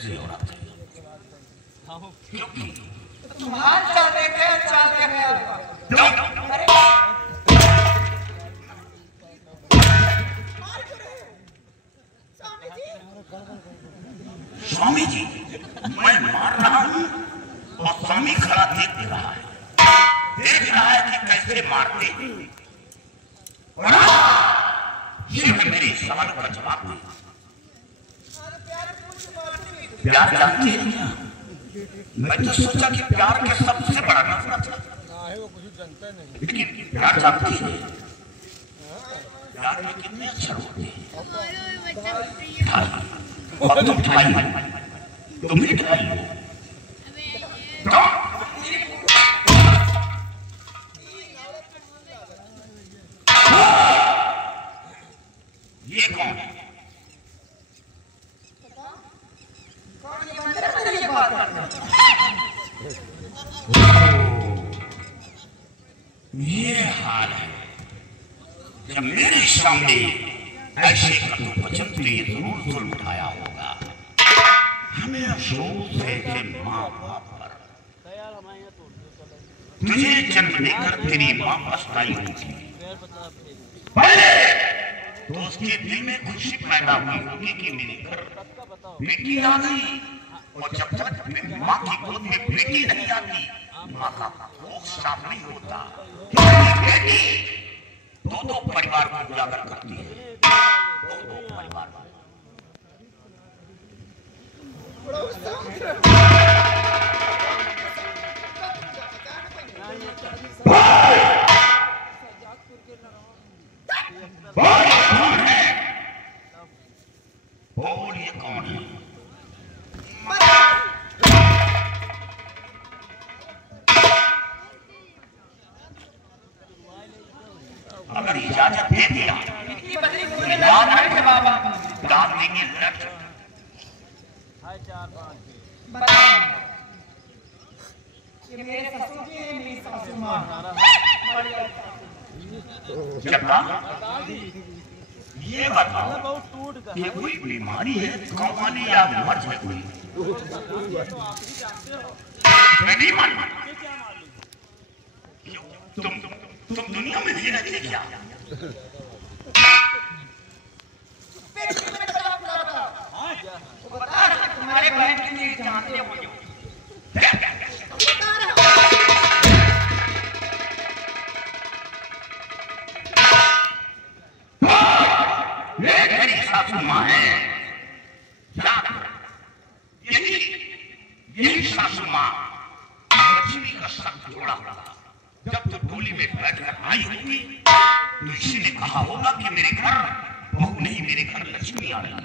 कैसी औरत है? क्योंकि तुम्हारे चलते स्वामी जी मैं मार रहा हूँ और स्वामी खड़ा देख रहा है कि कैसे मारते हैं। ये मेरे सवाल का जवाब दे। प्यार जानती है क्या? मैं तो सोचा कि प्यार के सबसे बड़ा नफरत है, लेकिन प्यार जानती है प्यार में कितने अक्षर होते हैं। और तुम ठाई तुम ही ठाई हो ये कौन है? ये हाल है। जब मेरे सामने ऐसे कदम बचते जरूर जुल्म उठाया होगा। हमें अफसोस है कि माँ बाप पर तुझे जन्म देकर तेरी माँ पछताई होगी। पहले तो उसके दिल में खुशी पैदा हुई होगी कि मेरे घर बेटी आ गई, और जब तक माँ की गोद में बेटी नहीं आती माँ का कोख साफ नहीं होता। बेटी दो परिवार को उजागर करती है, दो परिवार कौन है? बोल ये कौन है? अगर इजाजत दे दिया डाल देंगे लट। ये बताओ ये कोई बीमारी है कौमाली या मर्ज है कोई? नहीं मालूम। तुम दुनिया में नहीं रहते क्या? तुम्हारे बहन के लिए जानते हो मेरी सासू माँ है। यही सासू माँ लक्ष्मी का सख्त जोड़ा होगा। जब तो डोली में बैठकर आई होगी तो इसी ने कहा होगा कि मेरे घर बहू नहीं मेरे घर लक्ष्मी आ रही है।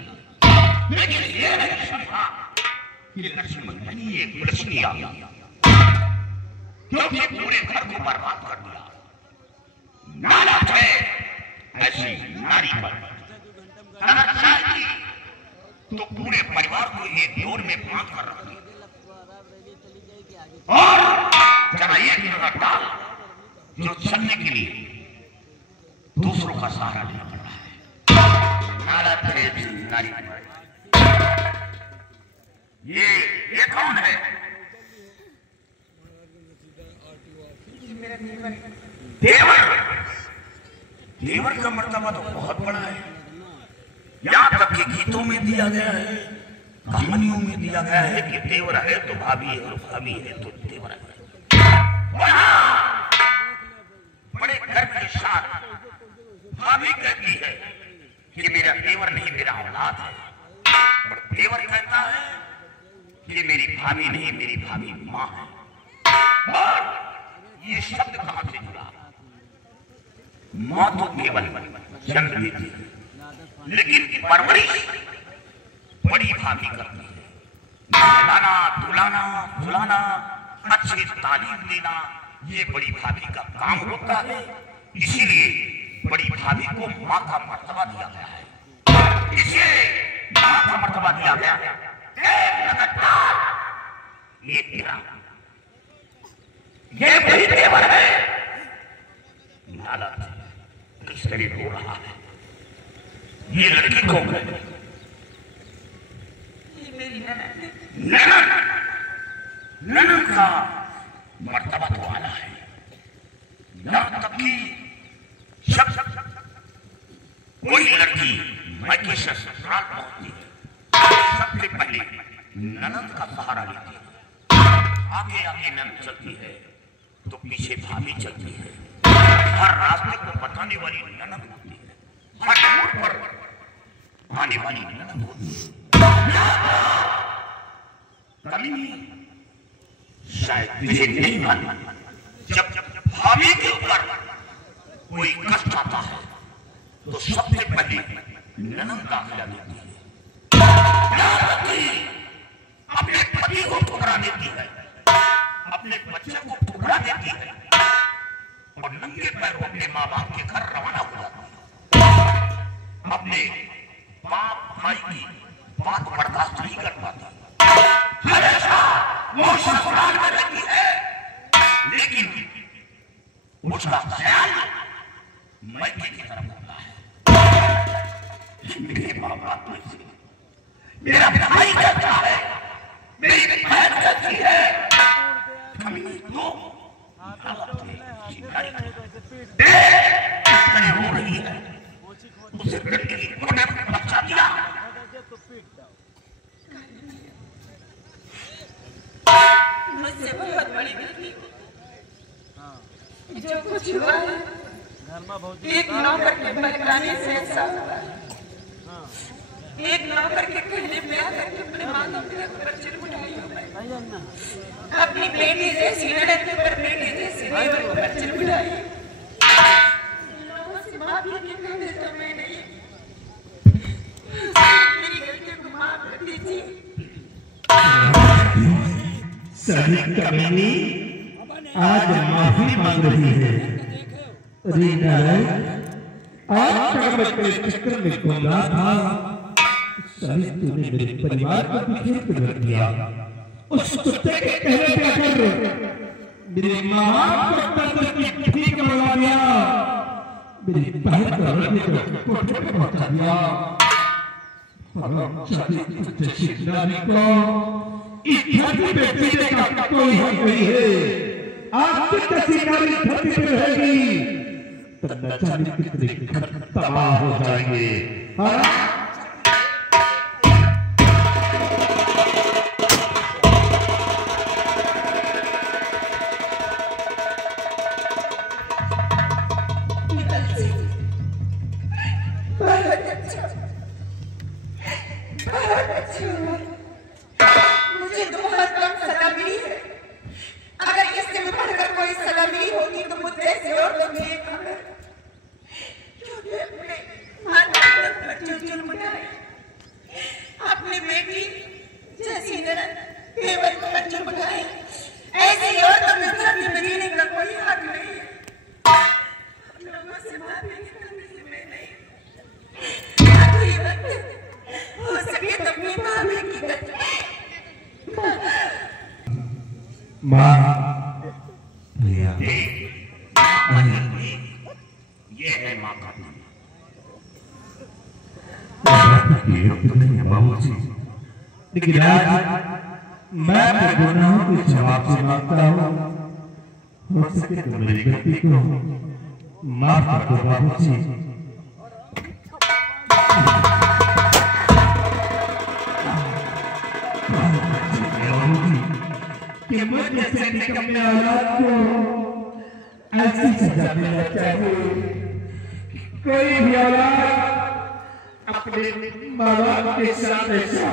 लेकिन ये नहीं समझा कि लक्ष्मी नहीं ये लक्ष्मी आ गई, क्योंकि पूरे घर को बर्बाद कर दिया। नालायक है ऐसी नारी पर। अगर चाहती तो पूरे परिवार को ये डोर में बांध कर रखती और जरा एक जगह डाल जो चलने के लिए दूसरों का सहारा लेना पड़ रहा है। नालायक है नारी पर। ये कौन है? देवर। देवर का मर्तबा तो बहुत बड़ा है। यहाँ तक के गीतों में दिया गया है, कहानियों में दिया गया है कि देवर है तो भाभी है और भाभी है तो देवर है। बड़े गर्व के साथ भाभी कहती है कि मेरा देवर नहीं मेरा औलाद है, और देवर कहता है कि मेरी भाभी नहीं मेरी भाभी माँ है। और ये शब्द कहां से जुड़ा? माँ तो केवल जन्म देती है, लेकिन परवरिश बड़ी भाभी करती है। नहलाना धुलाना धुलाना अच्छी तालीम देना ये बड़ी भाभी का काम होता है। इसीलिए बड़ी भाभी को माँ का मर्तबा दिया गया है। इसे माँ का मर्तबा दिया गया है। ये तेरा ये वही देवर है। नाला किस तरह रो रहा है। ये लड़की कौन है? मेरी ननद। ननद ननद का मर्तबा तो आला है। यहाँ तक कि कोई लड़की मायके से ससुराल पहुंचती है, सबसे पहले ननद का सहारा लेती है। आगे आगे ननद चलती है तो पीछे भाभी चलती है। हर रास्ते को बताने वाली ननद होती है, हर मोड़ पर आने वाली ननद होती है। कभी शायद तुझे नहीं मालूम, जब भाभी के ऊपर कोई कष्ट आता है तो सबसे पहले ननद दाखिला देती है। अपने पति को ठुकरा देती है, अपने बच्चे को ठुकरा देती है और नंगे पैरों अपने माँ बाप के घर रवाना हो जाती है। अपने बाप भाई की बात बर्दाश्त नहीं कर पाती। हमेशा वो ससुराल में रहती है, लेकिन उसका ख्याल मायके की तरफ होता है। मेरे माँ बाप से मेरा भाई कहता है, मेरी बहन कहती है, कभी तो हो रही है, उसे लड़के की कोने में बच्चा दिया। मुझसे बहुत बड़ी गलती जो कुछ हुआ है, एक नौकर के बहकाने से ऐसा हुआ। एक नौकर के कहने पे आकर के अपने माता पिता को पर चिर उठाई हो गई। अपनी बेटी जैसी ननद के ऊपर बेटी जैसी देवर को पर चिर उठाई। लोगों से माफी के कहने तो मैं नहीं, मेरी गलती को माफ कर दीजिए। सभी कमीनी आज माफी मांग रही है। रीना आज के चक्कर में गुमराह था, सभी तूने मेरे परिवार को पीछे कर दिया। उस कुत्ते के कहने पे आकर मेरे माँ बाप को ठीक करवा दिया, मेरी बहन को कोठे पे पहुंचा दिया। जैसी नारी को इस धरती पे जीने का कोई हक नहीं है। आज तक जैसी नारी धरती पे रहेगी तो न जाने कितने घर तबाह हो जाएंगे। मुझे बहुत कम सलाह मिली है। अगर इससे बढ़कर कोई सलाह मिली होगी तो मुझ जैसे और तो मेरे खबर क्योंकि अपने बच्चों जुल्म उठाए, अपनी बेटी जैसी ननद देवर को बच्चों उठाए, ऐसे ही और तो धरती में जीने का कोई हक नहीं है। लोगों से माफी करने से मैं नहीं, हो सके तो अपनी भाभी की माँ ये है माँ का बाबूजी, लेकिन आज मैं अपने गुनाहों के जवाब से मांगता हूँ। हो सके तो मेरी गलती को माफ कर दो बाबूजी। कि मुझे से निकलने औलाद को ऐसी सजा देना चाहिए, कोई भी औलाद अपने माँ बाप के साथ ऐसा